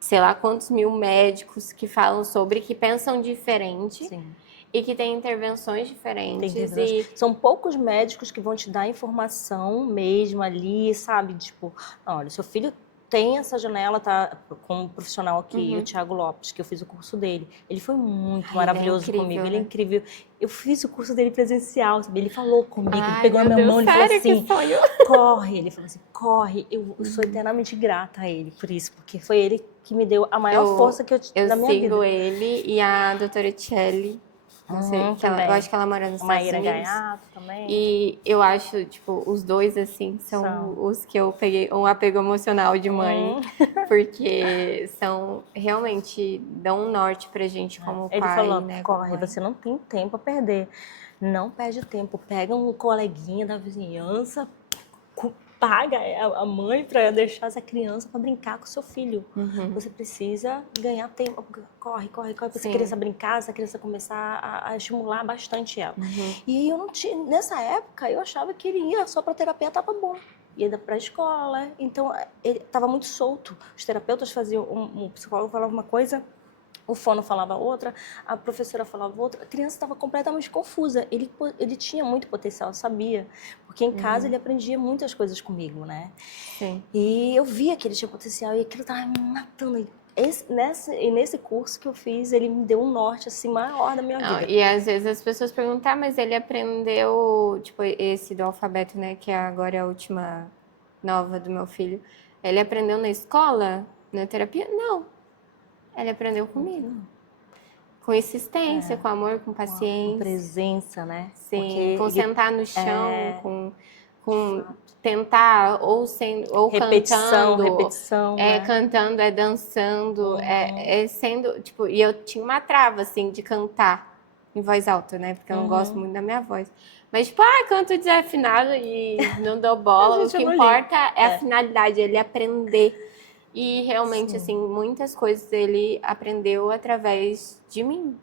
sei lá quantos mil médicos que falam sobre, que pensam diferente. Sim. E que tem intervenções diferentes. São poucos médicos que vão te dar informação mesmo ali, sabe? Tipo, olha, seu filho tem essa janela, tá com um profissional aqui, o Thiago Lopes, que eu fiz o curso dele. Ele foi muito maravilhoso incrível, comigo, né? ele é incrível. Eu fiz o curso dele presencial, sabe? Ele falou comigo, ele Ai, pegou na minha mão e falou assim, que sonho. corre. Ele falou assim, corre. Eu sou eternamente grata a ele por isso, porque foi ele que me deu a maior força que eu na minha vida. Eu sigo ele e a doutora Tchelle. Não sei, eu acho que ela mora nos Estados Unidos. Gaiato também. E eu acho, tipo, os dois, assim, são os que eu peguei um apego emocional de mãe. Porque realmente dão um norte pra gente como pai, Ele falou, né? corre, você não tem tempo a perder. Não perde tempo. Pega um coleguinha da vizinhança, paga a mãe para deixar essa criança para brincar com o seu filho. Você precisa ganhar tempo. Corre, corre, corre. Pra essa criança brincar, essa criança começar a estimular bastante ela. E eu não tinha, nessa época, eu achava que ele ia só para terapia, tava bom. Ia para a escola. Então, ele estava muito solto. Os terapeutas faziam, um psicólogo falava uma coisa, o fono falava outra, a professora falava outra. A criança estava completamente confusa. Ele tinha muito potencial, eu sabia. Porque em casa ele aprendia muitas coisas comigo, né? Sim. E eu via que ele tinha potencial e aquilo estava me matando. Nesse curso que eu fiz, ele me deu um norte assim maior da minha vida. E às vezes as pessoas perguntam, mas ele aprendeu, tipo, esse do alfabeto, né? Que agora é a última nova do meu filho. Ele aprendeu na escola, na terapia? Não. Ele aprendeu comigo. Com insistência, com amor, com paciência. Com presença, né? Sim, com sentar no chão, com tentar, ou cantando. Repetição, né? Cantando, dançando, sendo, tipo, e eu tinha uma trava, assim, de cantar em voz alta, né? Porque eu não gosto muito da minha voz. Mas, tipo, canto desafinado e não dou bola. O que importa é a finalidade, ele aprender. E realmente, assim, muitas coisas ele aprendeu através de mim.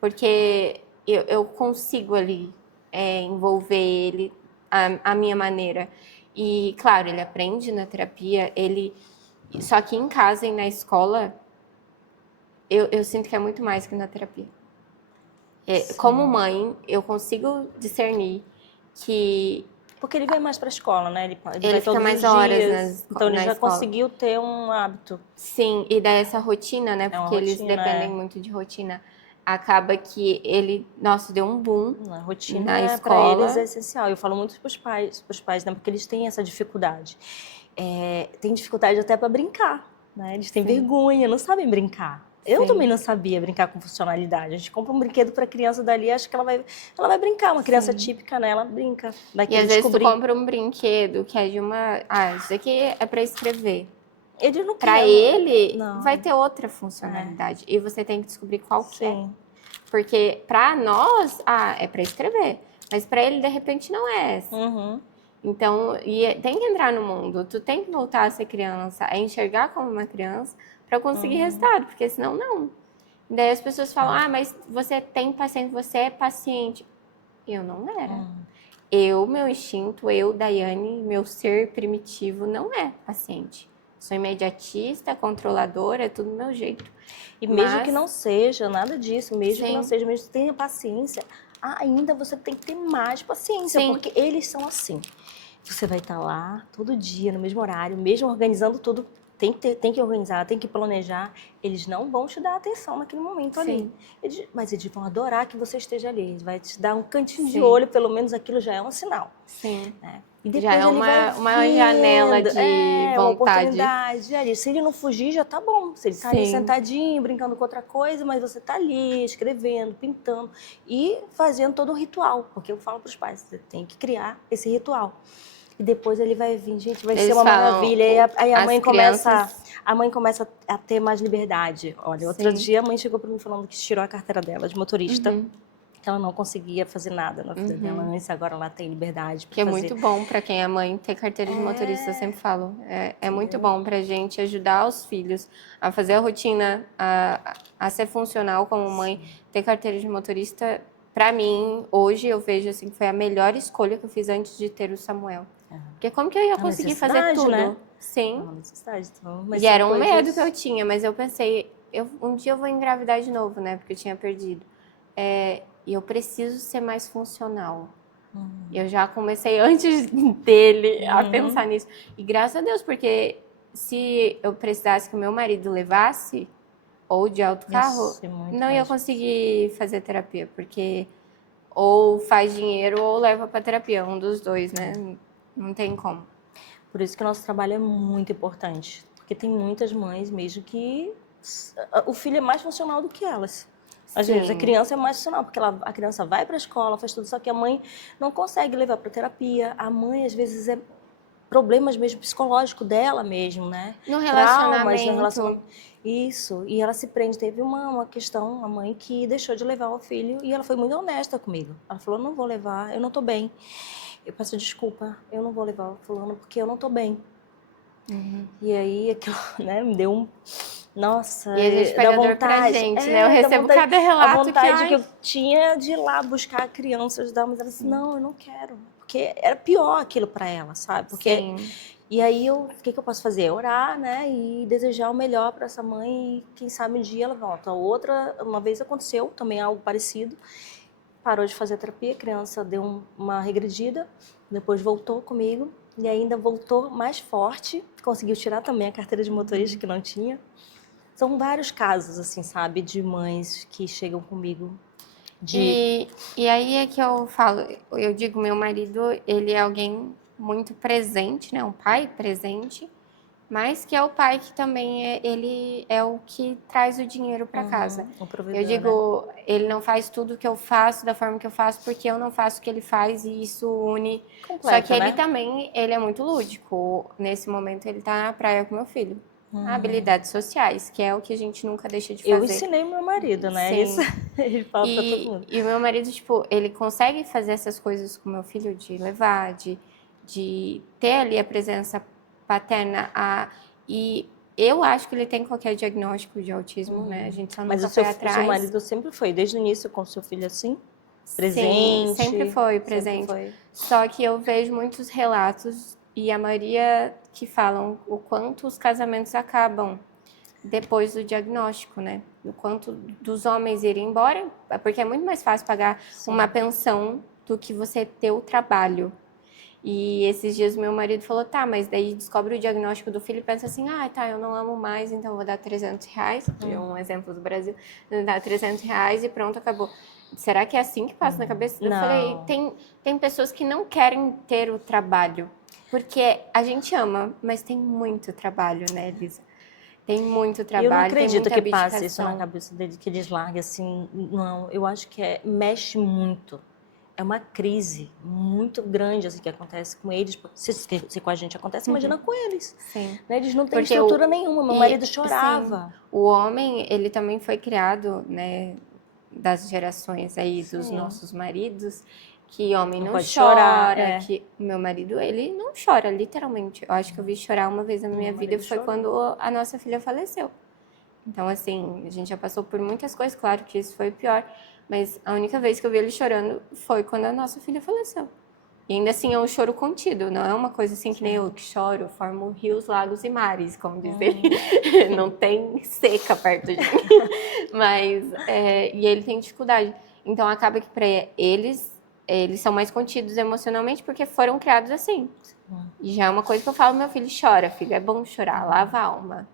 Porque eu consigo ali envolver ele à minha maneira. E, claro, ele aprende na terapia, só que em casa e na escola, eu sinto que é muito mais que na terapia. Como mãe, eu consigo discernir que... Porque ele vai mais para a escola, né? Ele vai fica todos mais os horas dias. Então ele já escola. conseguiu ter um hábito. Sim, e daí essa rotina, né? Porque eles rotina, dependem muito de rotina. acaba que ele, nossa, deu um boom A rotina na para escola. eles é essencial. Eu falo muito para os pais, né? Porque eles têm essa dificuldade. Tem dificuldade até para brincar, né? Eles têm Sim. vergonha, não sabem brincar. Eu Sim. também não sabia brincar com funcionalidade. A gente compra um brinquedo para a criança dali, acho que ela vai brincar. Uma criança Sim. típica, né? Ela brinca. Vai E querer às vezes tu descobrir. compra um brinquedo que é de uma... Ah, isso aqui é para escrever. Ele não Para quer. ele, Não. vai ter outra funcionalidade. E você tem que descobrir qual que é. Sim. Porque para nós, é para escrever. Mas para ele, de repente, não é essa. Uhum. Então, tem que entrar no mundo. Tu tem que voltar a ser criança, a enxergar como uma criança para conseguir resultado. Porque senão, não. E daí as pessoas falam, mas você tem paciência, você é paciente. Eu não era. Meu instinto, Daiane, meu ser primitivo não é paciente. Sou imediatista, controladora, é tudo do meu jeito. E mesmo que não seja nada disso, mesmo que não Sim. seja, mesmo que tenha paciência, ainda você tem que ter mais paciência, Sim. porque eles são assim. Você vai estar lá todo dia, no mesmo horário, mesmo organizando tudo, tem que organizar, tem que planejar. Eles não vão te dar atenção naquele momento ali. Mas eles vão adorar que você esteja ali. Eles vão te dar um cantinho de olho, pelo menos aquilo já é um sinal. Sim. Né? E depois já é ele vai uma janela de uma vontade. oportunidade ali. Se ele não fugir, já tá bom. Se ele tá ali sentadinho, brincando com outra coisa, mas você tá ali escrevendo, pintando e fazendo todo um ritual. Porque eu falo para os pais, você tem que criar esse ritual. E depois ele vai vir, gente, vai ser uma maravilha. Aí a mãe começa a ter mais liberdade. Olha, outro dia a mãe chegou para mim falando que tirou a carteira dela de motorista. Que ela não conseguia fazer nada na vida dela antes, agora ela tem liberdade para fazer. Que é muito bom para quem é mãe ter carteira de motorista, eu sempre falo. É muito bom pra gente ajudar os filhos a fazer a rotina, a ser funcional como mãe. Ter carteira de motorista, pra mim, hoje eu vejo assim que foi a melhor escolha que eu fiz antes de ter o Samuel. Porque como que eu ia conseguir fazer tudo? Né? Sim. Então, E era um medo que eu tinha, mas eu pensei, um dia eu vou engravidar de novo, né? Porque eu tinha perdido. E eu preciso ser mais funcional. Eu já comecei antes dele a pensar nisso. E graças a Deus, porque se eu precisasse que o meu marido levasse, ou de autocarro, não ia conseguir fazer terapia, porque ou faz dinheiro ou leva para terapia, um dos dois, né? Não tem como. Por isso que o nosso trabalho é muito importante, porque tem muitas mães mesmo que o filho é mais funcional do que elas. Às vezes a criança é mais funcional, porque a criança vai para a escola, faz tudo, só que a mãe não consegue levar para terapia. A mãe, às vezes, é problemas mesmo psicológicos dela mesmo, né? No relacionamento. Traumas no relacionamento. Isso, e ela se prende. Teve uma questão, a mãe que deixou de levar o filho e ela foi muito honesta comigo. Ela falou, não vou levar, eu não tô bem. Eu peço desculpa, eu não vou levar o fulano porque eu não tô bem. E aí, aquilo, né, me deu um... Nossa, e a gente pega dá dor pra gente, né? Eu recebo vontade, cada relato a vontade que eu tinha de ir lá buscar crianças, mas ela disse, não, eu não quero. Porque era pior aquilo para ela, sabe? Porque e aí o que eu posso fazer? Orar, né? E desejar o melhor para essa mãe. E quem sabe um dia ela volta. Uma vez aconteceu também algo parecido. Parou de fazer terapia, a criança deu uma regredida, depois voltou comigo e ainda voltou mais forte. Conseguiu tirar também a carteira de motorista que não tinha. São vários casos, assim, sabe, de mães que chegam comigo. E aí é que eu falo, eu digo, meu marido, ele é alguém muito presente, né? Um pai presente, mas que é o pai que também ele é o que traz o dinheiro para casa. Provedor, eu digo, né? Ele não faz tudo que eu faço da forma que eu faço, porque eu não faço o que ele faz e isso une. Completa, só que ele né? também, ele é muito lúdico. Nesse momento ele tá na praia com meu filho. Habilidades sociais, que é o que a gente nunca deixa de fazer. Eu ensinei meu marido, né? Sim. Isso ele fala pra todo mundo. E o meu marido, tipo, ele consegue fazer essas coisas com meu filho, de levar, de ter ali a presença paterna. E eu acho que ele tem qualquer diagnóstico de autismo, né? A gente só nunca foi atrás. Mas o seu marido sempre foi, desde o início, com o seu filho assim? Presente? Sim, sempre foi presente. Sempre foi. Só que eu vejo muitos relatos, e a maioria que falam o quanto os casamentos acabam depois do diagnóstico, né? O quanto dos homens irem embora, porque é muito mais fácil pagar uma pensão do que você ter o trabalho. E esses dias meu marido falou, tá, mas daí descobre o diagnóstico do filho e pensa assim, ah, tá, eu não amo mais, então eu vou dar R$ 300. É um exemplo do Brasil. Vou dar R$ 300 e pronto, acabou. Será que é assim que passa na cabeça? Eu falei, Não. tem pessoas que não querem ter o trabalho. Porque a gente ama, mas tem muito trabalho, né, Elisa? Tem muito Eu trabalho, não tem acredito muita que passe isso na abdicação. cabeça dele, que eles larguem assim. Não, eu acho que mexe muito. É uma crise muito grande assim, que acontece com eles. Se com a gente acontece, imagina com eles. Sim. Né? Eles não têm Porque estrutura nenhuma. Meu marido sim, chorava. o homem, ele também foi criado, né, das gerações aí dos Sim. nossos maridos, que homem Não não pode chora, chorar, que o meu marido, ele não chora, literalmente. Eu acho que eu vi chorar uma vez na minha Meu vida, marido foi chorou. quando a nossa filha faleceu. Então, assim, a gente já passou por muitas coisas, claro que isso foi o pior, mas a única vez que eu vi ele chorando foi quando a nossa filha faleceu. E ainda assim é um choro contido, não é uma coisa assim que nem eu que choro, formo rios, lagos e mares, como dizem. Não tem seca perto de mim. Mas, e ele tem dificuldade. Então acaba que para eles são mais contidos emocionalmente porque foram criados assim. E já é uma coisa que eu falo, meu filho chora, filho, é bom chorar, lava a alma.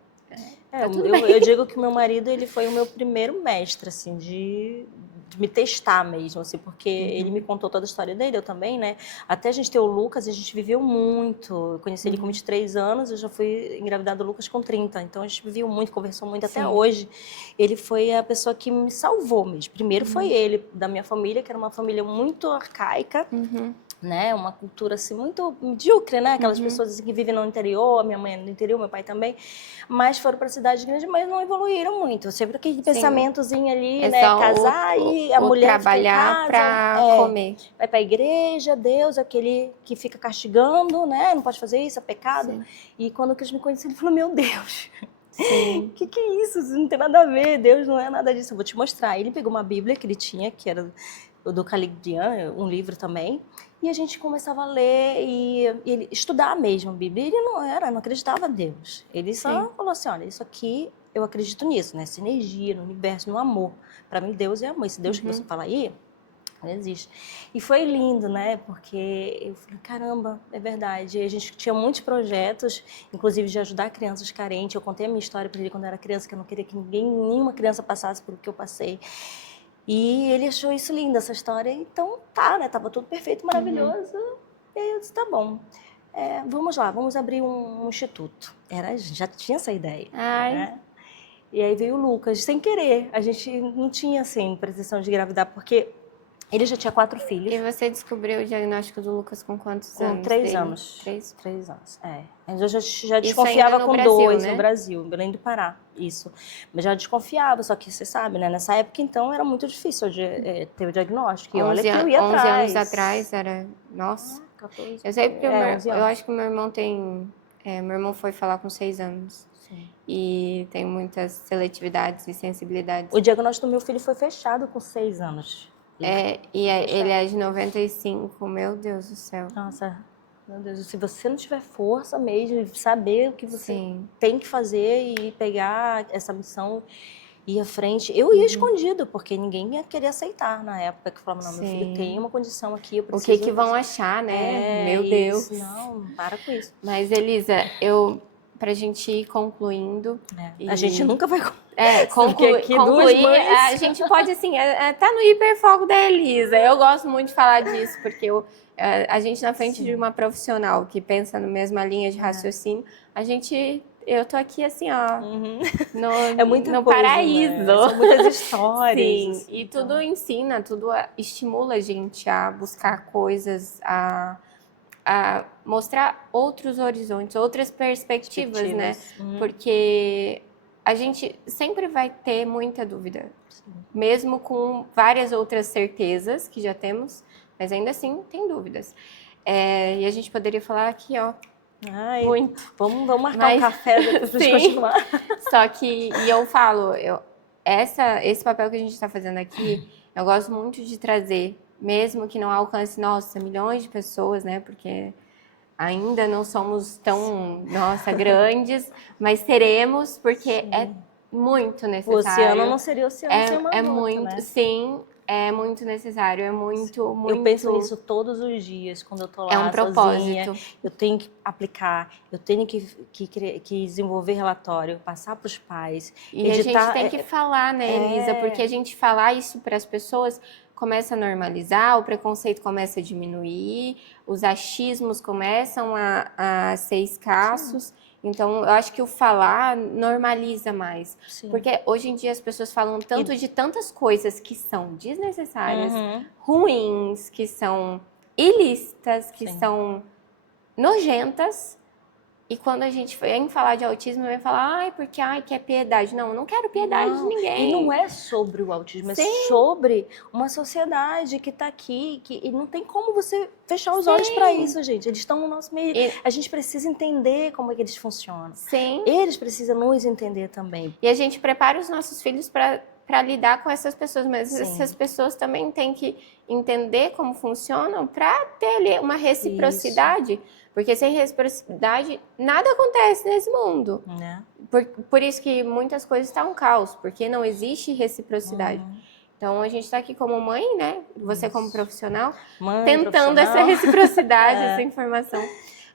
Tá tudo bem. Eu digo que o meu marido ele foi o meu primeiro mestre assim de me testar mesmo, assim, porque ele me contou toda a história dele, eu também, né? Até a gente ter o Lucas, a gente viveu muito. Eu conheci ele com 23 anos, eu já fui engravidada do Lucas com 30. Então a gente viveu muito, conversou muito até hoje. Ele foi a pessoa que me salvou mesmo. Primeiro foi ele, da minha família, que era uma família muito arcaica. Né, uma cultura assim muito medíocre, né? Aquelas pessoas assim, que vivem no interior, a minha mãe é no interior, meu pai também, mas foram para cidade grande, mas não evoluíram muito. Sempre aquele pensamentozinho ali, né? Casar e a mulher trabalhar fica em casa, para comer. vai para a igreja, Deus é aquele que fica castigando, né? Não pode fazer isso, é pecado. Sim. E quando o Cris me conheceu, ele falou: meu Deus. Sim. Que é isso? Isso não tem nada a ver, Deus não é nada disso. Eu vou te mostrar. Ele pegou uma Bíblia que ele tinha, que era do Khalil Gibran, um livro também, e a gente começava a ler e ele estudar mesmo a Bíblia. Ele não acreditava em Deus. Ele só falou assim, olha, isso aqui eu acredito nisso, nessa energia, no universo, no amor. Para mim, Deus é amor. Esse Deus que você fala aí, não existe. E foi lindo, né? Porque eu falei, caramba, é verdade. E a gente tinha muitos projetos, inclusive de ajudar crianças carentes. Eu contei a minha história para ele quando eu era criança, que eu não queria que nenhuma criança passasse pelo que eu passei. E ele achou isso lindo, essa história. Então, tá, né? Tava tudo perfeito, maravilhoso. E aí eu disse, tá bom. Vamos lá, vamos abrir um instituto. A gente já tinha essa ideia. Ai. Né? E aí veio o Lucas, sem querer. A gente não tinha, assim, pretensão de engravidar, porque ele já tinha 4 filhos. E você descobriu o diagnóstico do Lucas com quantos anos? Com 3 dele? anos. 3? 3 anos, Mas eu já Isso desconfiava ainda no com Brasil, 2 né? no Brasil, em Belém do Pará, isso. Mas já desconfiava, só que você sabe, né? Nessa época, então, era muito difícil ter o diagnóstico. E olha que eu ia 11 atrás. anos atrás era... Nossa. 14, Eu sei porque 11 eu anos. acho que o meu irmão tem... meu irmão foi falar com 6 anos. Sim. E tem muitas seletividades e sensibilidades. O diagnóstico do meu filho foi fechado com 6 anos. Ele é de 95, meu Deus do céu. Nossa, meu Deus, se você não tiver força mesmo, saber o que você Sim. tem que fazer e pegar essa missão e ir à frente. Eu ia escondido, porque ninguém ia querer aceitar na época, que falava, não, meu filho tem uma condição aqui, eu O preciso... que vão achar, né? Meu Deus. Deus. Não, para com isso. Mas, Elisa, pra gente ir concluindo... A gente nunca vai... Concluir, a gente pode, assim, tá no hiperfoco da Elisa. Eu gosto muito de falar disso, porque a gente na frente de uma profissional que pensa na mesma linha de raciocínio, eu tô aqui assim, ó, no coisa, paraíso. Né? São muitas histórias. Sim, assim, e tudo ensina, tudo estimula a gente a buscar coisas, a mostrar outros horizontes, outras perspectivas, né? Porque a gente sempre vai ter muita dúvida, mesmo com várias outras certezas que já temos, mas ainda assim tem dúvidas. E a gente poderia falar aqui, ó, muito. Vamos marcar um café depois pra gente continuar. Só que, e eu falo, esse papel que a gente está fazendo aqui, eu gosto muito de trazer, mesmo que não alcance, nossa, milhões de pessoas, né? Porque ainda não somos tão, grandes, mas seremos, porque é muito necessário. O oceano não seria oceano sem uma gota, muito, né? sim. é muito necessário, é muito, muito... Eu penso nisso todos os dias, quando eu tô lá É um sozinha. propósito. Eu tenho que aplicar, eu tenho que desenvolver relatório, passar para os pais, E a editar. gente tem que falar, né, Elisa? Porque a gente falar isso para as pessoas começa a normalizar, o preconceito começa a diminuir, os achismos começam a ser escassos. Sim. Então, eu acho que o falar normaliza mais. Sim. Porque hoje em dia as pessoas falam tanto de tantas coisas que são desnecessárias, ruins, que são ilícitas, que Sim. são nojentas. E quando a gente vem falar de autismo, vem falar, porque quer piedade. Não, eu não quero piedade de ninguém. E não é sobre o autismo, Sim. é sobre uma sociedade que está aqui, e não tem como você fechar os olhos para isso, gente. Eles estão no nosso meio. A gente precisa entender como é que eles funcionam. Sim. Eles precisam nos entender também. E a gente prepara os nossos filhos para lidar com essas pessoas, mas Sim. essas pessoas também têm que entender como funcionam para ter ali uma reciprocidade. Isso. Porque sem reciprocidade, nada acontece nesse mundo. Por isso que muitas coisas estão um caos, porque não existe reciprocidade. Então, a gente está aqui como mãe, né? Você como profissional, tentando essa reciprocidade, essa informação.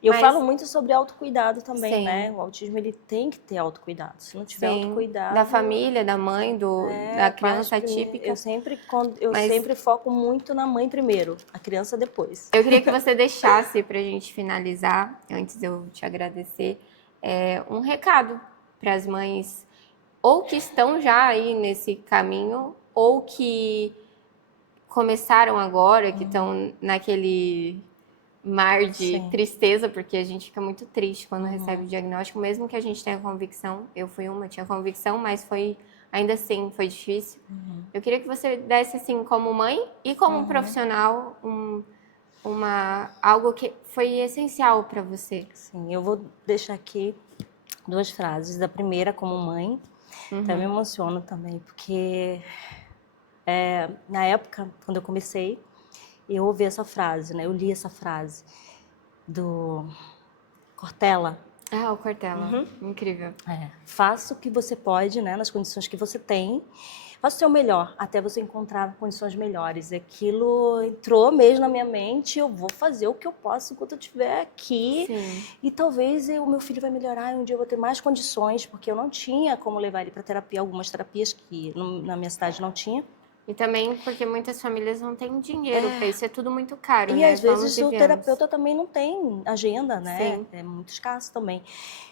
Eu falo muito sobre autocuidado também, Sim. né? O autismo, ele tem que ter autocuidado. Se não tiver Sim. autocuidado... Da família, da mãe, da criança atípica. Eu sempre foco muito na mãe primeiro, a criança depois. Eu queria que você deixasse, pra gente finalizar, antes de eu te agradecer, um recado para as mães, ou que estão já aí nesse caminho, ou que começaram agora, que estão naquele... mar de Sim. tristeza, porque a gente fica muito triste quando recebe o diagnóstico, mesmo que a gente tenha convicção. Eu tinha convicção, mas ainda assim, foi difícil. Eu queria que você desse, assim, como mãe e como profissional, algo que foi essencial para você. Sim, eu vou deixar aqui 2 frases. Da primeira, como mãe, até me emociono também, porque na época, quando eu comecei, eu ouvi essa frase, né? Eu li essa frase do Cortella. O Cortella. Incrível. Faça o que você pode, né? Nas condições que você tem. Faça o seu melhor, até você encontrar condições melhores. Aquilo entrou mesmo na minha mente. Eu vou fazer o que eu posso enquanto eu estiver aqui. Sim. E talvez o meu filho vai melhorar e um dia eu vou ter mais condições, porque eu não tinha como levar ele para terapia. Algumas terapias que na minha cidade não tinha. E também porque muitas famílias não têm dinheiro para isso, é tudo muito caro, e né? às vezes o terapeuta também não tem agenda, né? Sim. É muito escasso também.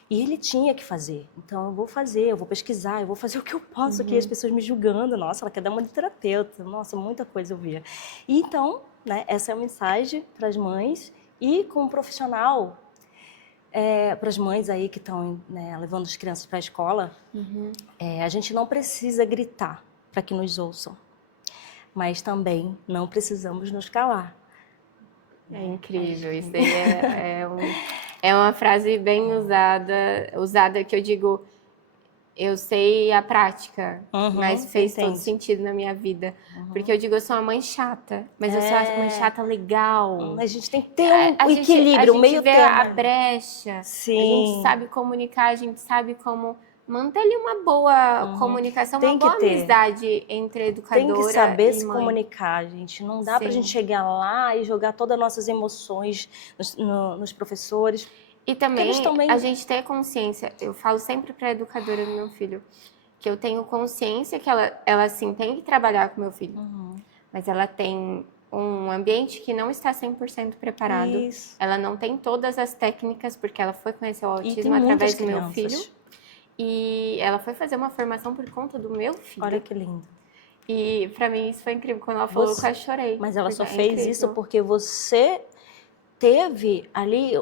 E ele tinha que fazer. Então eu vou fazer, eu vou pesquisar, eu vou fazer o que eu posso aqui, as pessoas me julgando. Nossa, ela quer dar uma de terapeuta. Nossa, muita coisa eu via. E então, né, essa é a mensagem para as mães. E como profissional, para as mães aí que estão levando as crianças para a escola, a gente não precisa gritar para que nos ouçam. Mas também não precisamos nos calar. É incrível, isso aí é uma frase bem usada que eu digo, eu sei a prática, mas fez todo sentido na minha vida. Porque eu digo, eu sou uma mãe chata, mas eu sou uma mãe chata legal. A gente tem que ter um equilíbrio, um meio termo. A gente vê a brecha, Sim. A gente sabe comunicar, a gente sabe como... manter ali uma boa comunicação, uma boa amizade entre educadora e mãe. Tem que saber se comunicar, gente. Não dá pra gente chegar lá e jogar todas as nossas emoções nos professores. E também a gente ter consciência. Eu falo sempre pra educadora do meu filho que eu tenho consciência que ela sim, tem que trabalhar com meu filho. Mas ela tem um ambiente que não está 100% preparado. Isso. Ela não tem todas as técnicas, porque ela foi conhecer o autismo através do meu filho. E ela foi fazer uma formação por conta do meu filho. Olha que lindo. E pra mim isso foi incrível. Quando ela falou, eu quase chorei. Mas ela só fez isso porque você teve ali,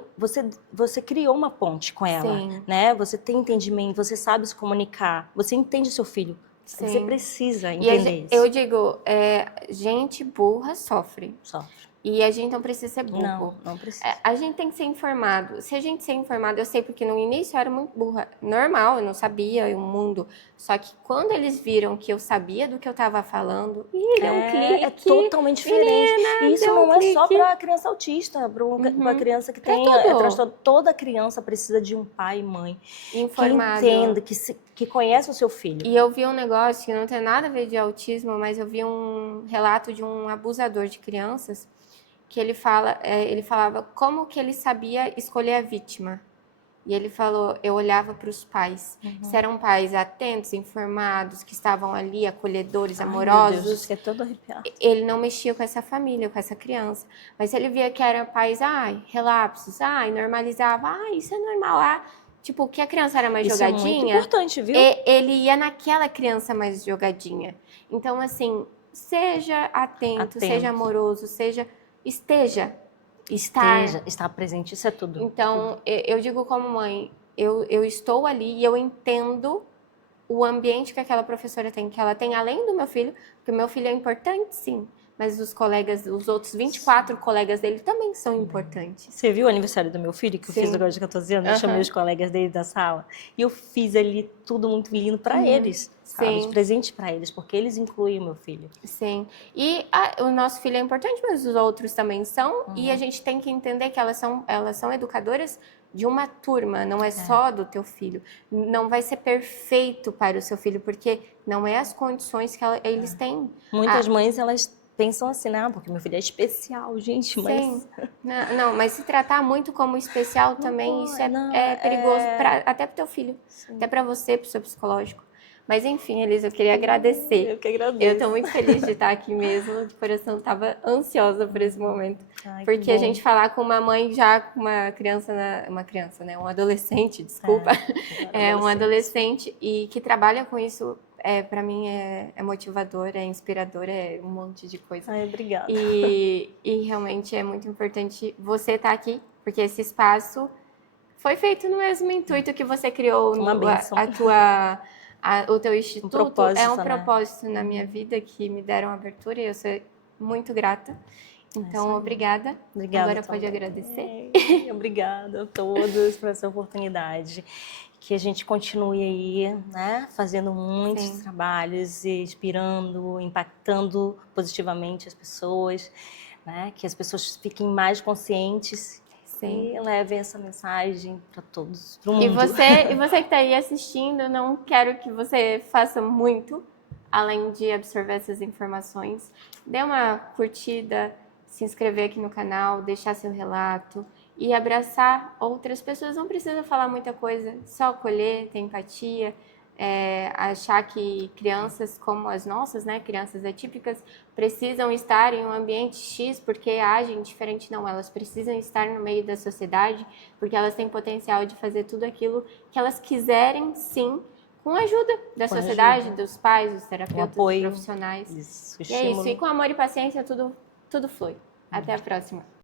você criou uma ponte com ela, né? Você tem entendimento, você sabe se comunicar, você entende o seu filho. Sim. Você precisa entender isso. Eu digo, gente burra sofre. E a gente não precisa ser burro. Não precisa. A gente tem que ser informado. Se a gente ser informado, eu sei porque no início eu era muito burra. Normal, eu não sabia o mundo. Só que quando eles viram que eu sabia do que eu estava falando, deu um clique. É totalmente diferente. E isso não é só para criança autista, para uma criança que tem transtorno. Toda criança precisa de um pai e mãe informado. Que entenda, que que conhece o seu filho. E eu vi um negócio que não tem nada a ver de autismo, mas eu vi um relato de um abusador de crianças que ele falava como que ele sabia escolher a vítima. E ele falou, eu olhava para os pais. Se eram pais atentos, informados, que estavam ali, acolhedores, Ai, amorosos. meu Deus, fiquei todo arrepiado. Ele não mexia com essa família, com essa criança. Mas se ele via que eram pais, relapsos, normalizava, isso é normal. Tipo, que a criança era mais Isso é muito jogadinha, importante, viu? ele ia naquela criança mais jogadinha. Então, assim, seja atento, seja amoroso, esteja. Estar presente, isso é tudo. Então, eu digo como mãe, eu estou ali e eu entendo o ambiente que aquela professora tem, que ela tem além do meu filho, porque o meu filho é importante, sim, mas os outros 24 colegas dele também são importantes. Você viu o aniversário do meu filho, que eu fiz agora de 14 anos? Eu chamei os colegas dele da sala e eu fiz ali tudo muito lindo para eles, sabe? De presente para eles, porque eles incluem o meu filho. Sim, e o nosso filho é importante, mas os outros também são, e a gente tem que entender que elas são educadoras de uma turma, não é só do teu filho. Não vai ser perfeito para o seu filho, porque não é as condições que eles têm. Muitas mães, elas pensam assim, porque meu filho é especial, gente, mas... Sim. Não, mas se tratar muito como especial também, isso é perigoso, até para o teu filho, até para você, para o seu psicológico. Mas enfim, Elisa, eu queria agradecer. Eu que agradeço. Eu estou muito feliz de estar aqui mesmo, de coração, estava ansiosa por esse momento. Porque a gente falar com uma mãe já com uma criança, um adolescente, desculpa. Um adolescente e que trabalha com isso, para mim é motivador, é inspirador, é um monte de coisa. Obrigada. E realmente é muito importante você estar aqui, porque esse espaço foi feito no mesmo intuito que você criou o teu instituto. Propósito, um propósito na minha vida que me deram abertura e eu sou muito grata. Então, obrigada. Agora pode agradecer. Obrigada a todos por essa oportunidade. Que a gente continue aí, fazendo muitos trabalhos, inspirando, impactando positivamente as pessoas, que as pessoas fiquem mais conscientes. E levem essa mensagem para todos, para o mundo. E você que está aí assistindo, não quero que você faça muito, além de absorver essas informações. Dê uma curtida, se inscrever aqui no canal, deixar seu relato e abraçar outras pessoas. Não precisa falar muita coisa, só acolher, ter empatia. Achar que crianças como as nossas, crianças atípicas, precisam estar em um ambiente X porque agem diferente. Não, elas precisam estar no meio da sociedade porque elas têm potencial de fazer tudo aquilo que elas quiserem, sim, com a ajuda da sociedade, dos pais, dos terapeutas, dos profissionais. Isso, e é isso, e com amor e paciência tudo flui. Até a próxima.